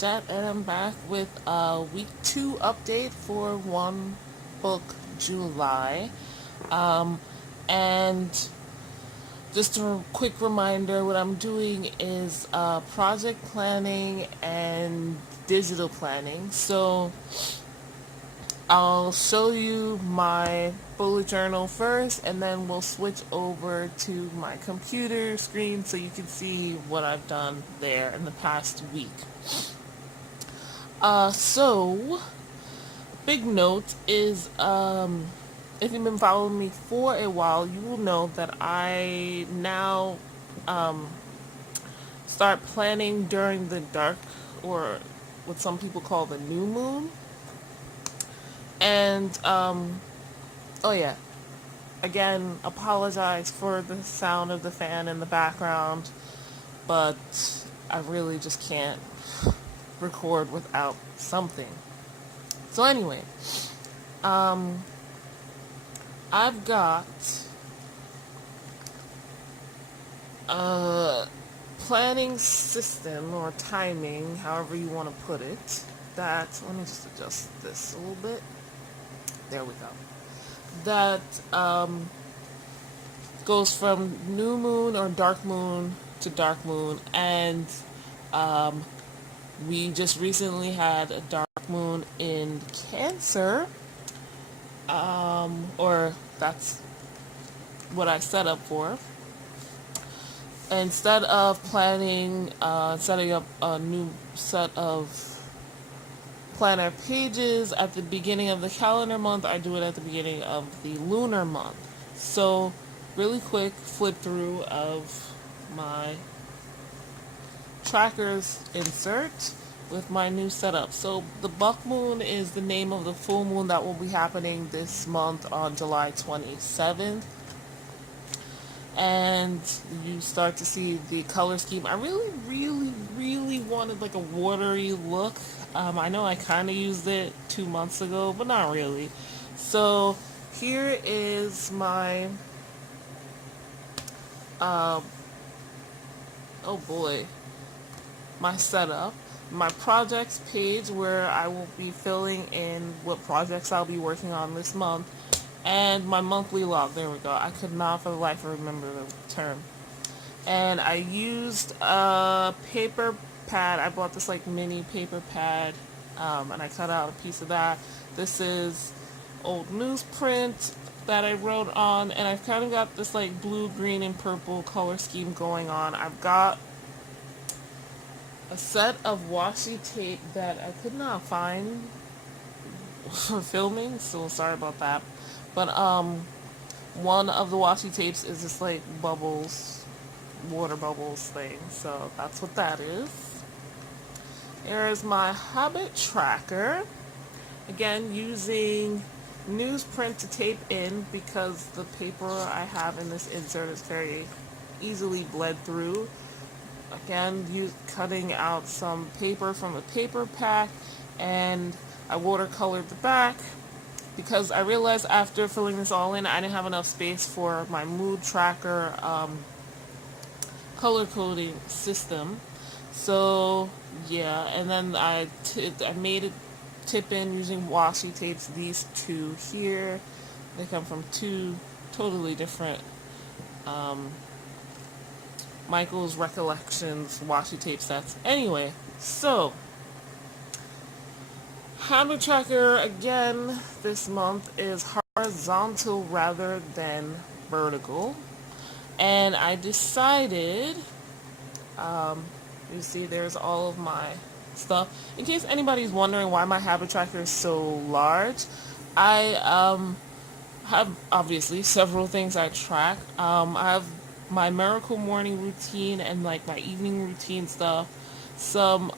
Chat, and I'm back with a week 2 update for One Book July. Um, and just a quick reminder, what I'm doing is project planning and digital planning. So I'll show you my bullet journal first, and then we'll switch over to my computer screen so you can see what I've done there in the past week. So big note is, if you've been following me for a while, you will know that I now start planning during the dark, or what some people call the new moon. And oh yeah, again, apologize for the sound of the fan in the background, but I really just can't record without something. So anyway, I've got a planning system or timing, however you want to put it, that, let me just adjust this a little bit. There we go. That goes from new moon or dark moon to dark moon, and we just recently had a dark moon in Cancer, or that's what I set up for. Instead of planning, setting up a new set of planner pages at the beginning of the calendar month, I do it at the beginning of the lunar month. So really quick flip through of my trackers insert with my new setup. So the buck moon is the name of the full moon that will be happening this month on July 27th. And you start to see the color scheme. I really wanted like a watery look. I know I kind of used it 2 months ago, but not really. So here is my, oh boy, my setup. My projects page where I will be filling in what projects I'll be working on this month. And my monthly log, there we go. I could not for the life remember the term. And I used a paper pad. I bought this like mini paper pad, and I cut out a piece of that. This is old newsprint that I wrote on, and I've kind of got this like blue, green, and purple color scheme going on. I've got a set of washi tape that I could not find for filming, so sorry about that. But one of the washi tapes is this like bubbles, water bubbles thing, so that's what that is. Here's my habit tracker. Again, using newsprint to tape in because the paper I have in this insert is very easily bled through. Again, cutting out some paper from a paper pack, and I watercolored the back because I realized after filling this all in, I didn't have enough space for my mood tracker color coding system. So yeah, and then I made it tip in using washi tapes. These two here, they come from two totally different Michael's Recollections washi tape sets. Anyway, so habit tracker again this month is horizontal rather than vertical, and I decided, you see there's all of my stuff. In case anybody's wondering why my habit tracker is so large, I have obviously several things I track. I have my miracle morning routine and like my evening routine stuff, some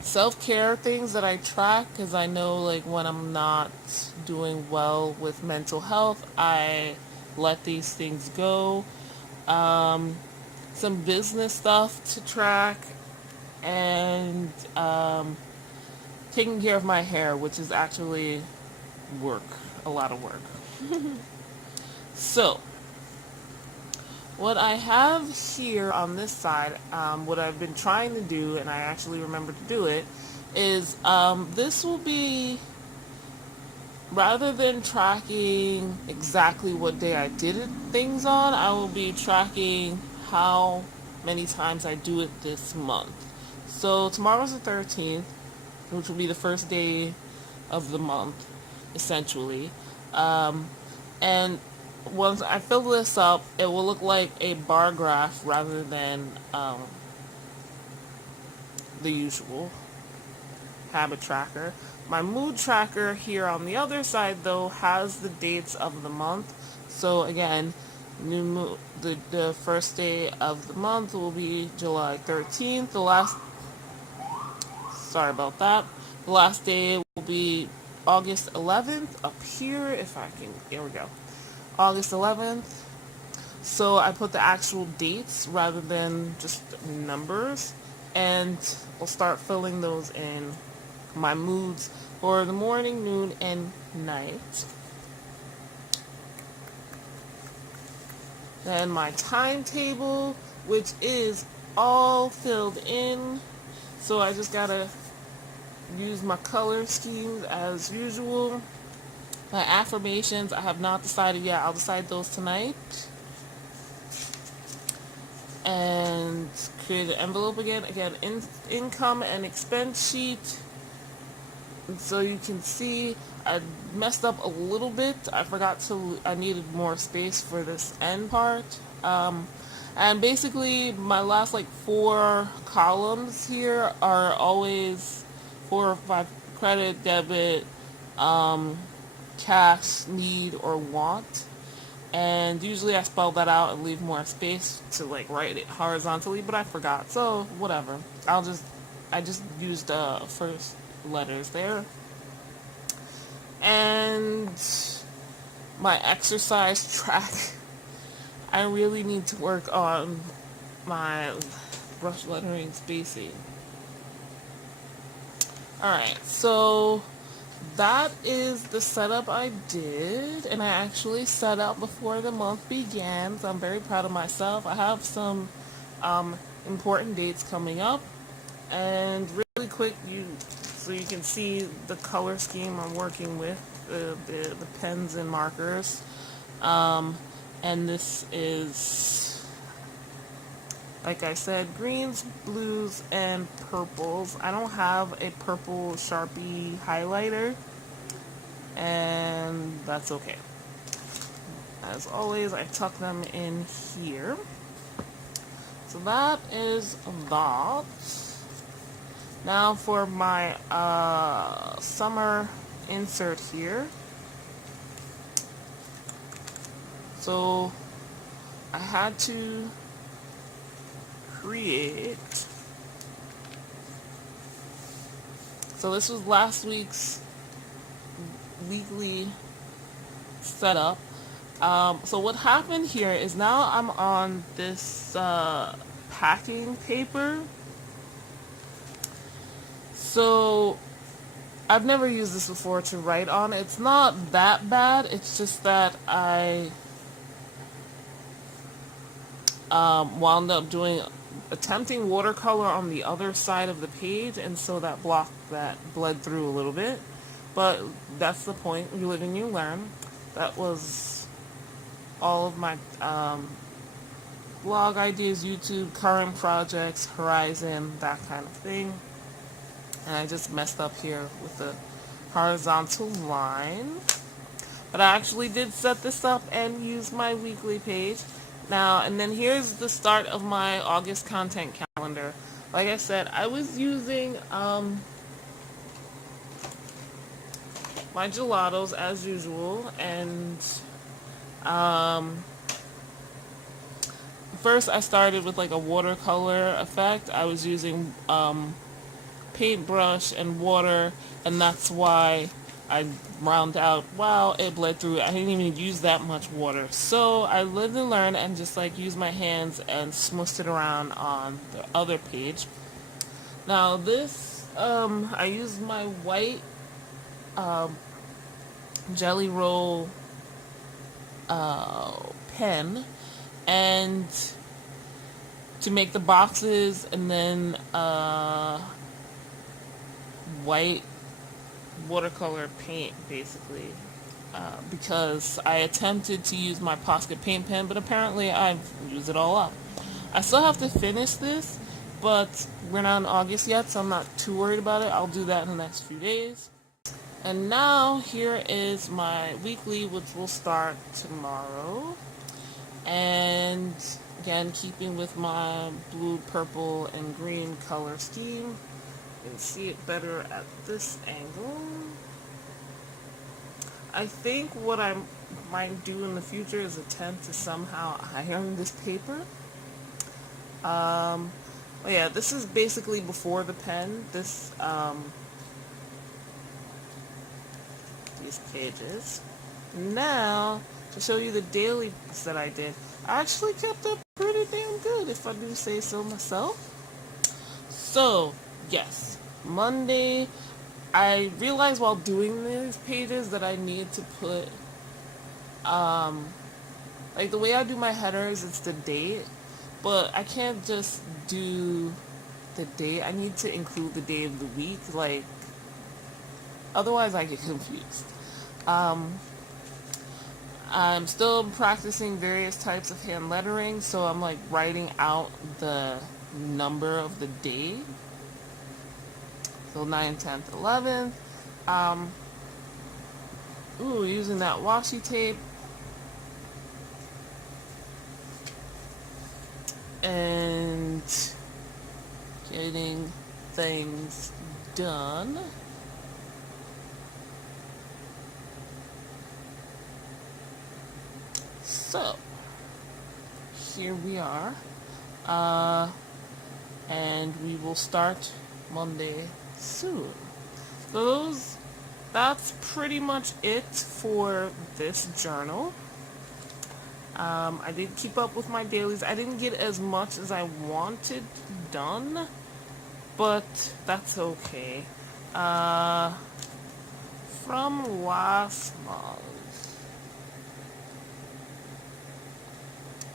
self-care things that I track because I know like when I'm not doing well with mental health, I let these things go. Some business stuff to track, and taking care of my hair, which is actually work, a lot of work. So What I have here on this side, what I've been trying to do, and I actually remember to do it, is this will be, rather than tracking exactly what day I did things on, I will be tracking how many times I do it this month. So tomorrow's the 13th, which will be the first day of the month, essentially. And once I fill this up, it will look like a bar graph rather than the usual habit tracker. My mood tracker here on the other side, though, has the dates of the month. So again, the first day of the month will be July 13th. Sorry about that. The last day will be August 11th up here, if I can, here we go. August 11th. So I put the actual dates rather than just numbers, and I'll start filling those in my moods for the morning, noon, and night. Then my timetable, which is all filled in. So I just gotta use my color schemes as usual. My affirmations, I have not decided yet. I'll decide those tonight. And create an envelope again. Income and expense sheet. And so you can see I messed up a little bit. I needed more space for this end part. And basically my last like 4 columns here are always 4 or 5 credit, debit, cash, need, or want. And usually I spell that out and leave more space to like write it horizontally, but I forgot. So whatever. I just used first letters there. And my exercise track. I really need to work on my brush lettering spacing. Alright, so that is the setup I did, and I actually set up before the month began, so I'm very proud of myself. I have some important dates coming up, and really quick, so you can see the color scheme I'm working with, the pens and markers, and this is, like I said, greens, blues, and purples. I don't have a purple Sharpie highlighter, and that's okay. As always, I tuck them in here. So that is that. Now for my summer insert here. So I had to create. So this was last week's weekly setup. So what happened here is now I'm on this packing paper. So I've never used this before to write on. It's not that bad. It's just that I wound up attempting watercolor on the other side of the page, and so that bled through a little bit. But that's the point. You live and you learn. That was all of my blog ideas, YouTube, current projects, Horizon, that kind of thing. And I just messed up here with the horizontal line. But I actually did set this up and use my weekly page. Now, and then here's the start of my August content calendar. Like I said, I was using my gelatos as usual, and first I started with like a watercolor effect. I was using paintbrush and water, and that's why I round out, wow, it bled through. I didn't even use that much water. So I lived and learned and just like used my hands and smooshed it around on the other page. Now this, I used my white Jelly Roll pen, and to make the boxes, and then white watercolor paint basically, because I attempted to use my Posca paint pen, but apparently I've used it all up. I still have to finish this, but we're not in August yet, so I'm not too worried about it. I'll do that in the next few days. And now here is my weekly, which will start tomorrow. And again, keeping with my blue, purple, and green color scheme. You can see it better at this angle. I think what I might do in the future is attempt to somehow iron this paper. But yeah, this is basically before the pen. These pages. Now, to show you the dailies that I did, I actually kept up pretty damn good, if I do say so myself. So, yes, Monday, I realized while doing these pages that I need to put, like the way I do my headers, it's the date, but I can't just do the date. I need to include the day of the week, like, otherwise I get confused. I'm still practicing various types of hand lettering, so I'm like writing out the number of the day. So 9th, 10th, 11th. Using that washi tape. And getting things done. So, here we are. And we will start Monday soon. So that's pretty much it for this journal. I did keep up with my dailies. I didn't get as much as I wanted done, but that's okay. From last month,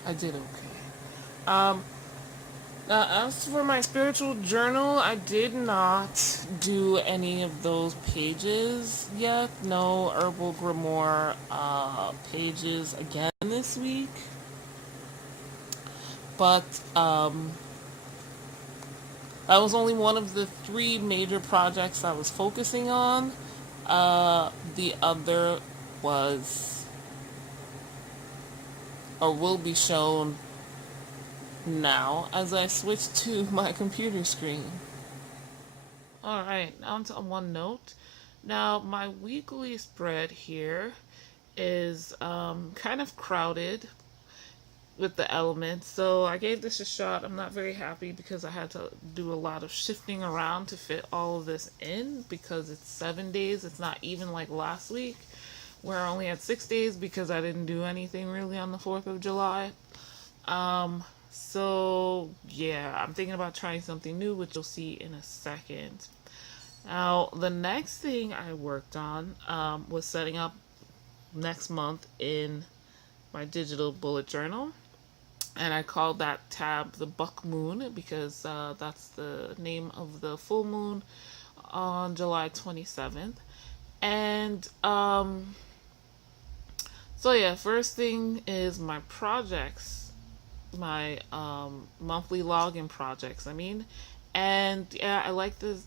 I did okay. As for my spiritual journal, I did not do any of those pages yet. No Herbal Grimoire pages again this week. But that was only one of the 3 major projects I was focusing on. The other was, or will be shown now as I switch to my computer screen. Alright, on to one note. Now, my weekly spread here is kind of crowded with the elements, so I gave this a shot. I'm not very happy because I had to do a lot of shifting around to fit all of this in, because it's 7 days. It's not even like last week where I only had 6 days because I didn't do anything really on the 4th of July. So yeah, I'm thinking about trying something new, which you'll see in a second. Now, the next thing I worked on was setting up next month in my digital bullet journal. And I called that tab the Buck Moon because that's the name of the full moon on July 27th. And so yeah, first thing is my projects. My monthly login projects, and yeah, I like this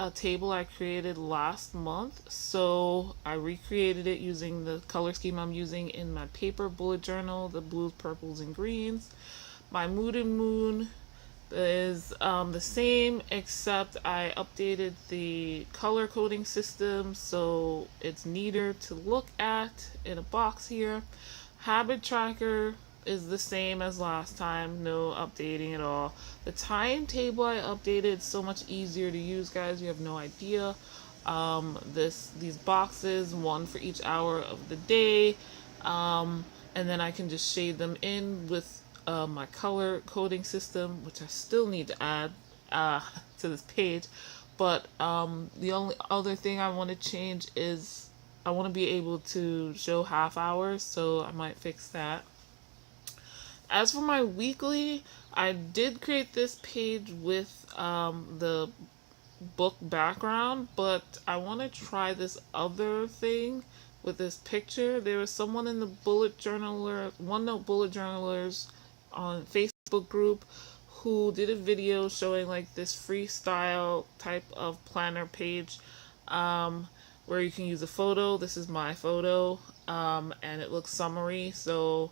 a table I created last month, so I recreated it using the color scheme I'm using in my paper bullet journal, the blues, purples, and greens. My mood and moon is the same, except I updated the color coding system so it's neater to look at in a box here. Habit tracker is the same as last time, no updating at all. The timetable I updated, so much easier to use, guys, you have no idea. These boxes, one for each hour of the day, and then I can just shade them in with my color coding system, which I still need to add to this page. But the only other thing I want to change is I want to be able to show half hours, so I might fix that. As for my weekly, I did create this page with the book background, but I want to try this other thing with this picture. There was someone in the bullet journaler, OneNote bullet journalers on Facebook group who did a video showing like this freestyle type of planner page um, where you can use a photo. This is my photo, and it looks summery, so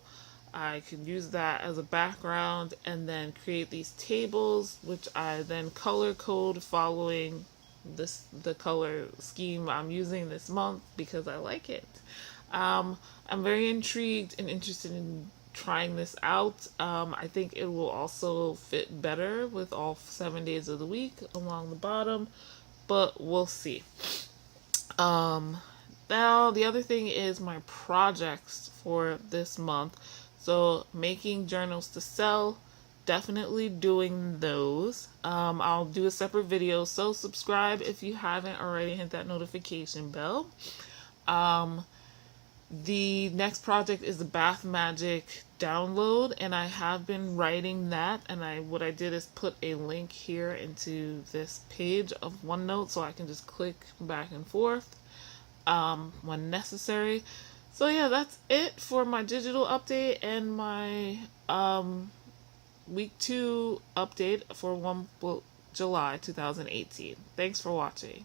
I can use that as a background and then create these tables, which I then color code following the color scheme I'm using this month because I like it. I'm very intrigued and interested in trying this out. I think it will also fit better with all 7 days of the week along the bottom, but we'll see. Um, Now, the other thing is my projects for this month. So, making journals to sell, definitely doing those. I'll do a separate video, so subscribe if you haven't already, hit that notification bell. Um, the next project is the Bath Magic download, and I have been writing that. And what I did is put a link here into this page of OneNote, so I can just click back and forth when necessary. So yeah, that's it for my digital update and my week 2 update for July 2018. Thanks for watching.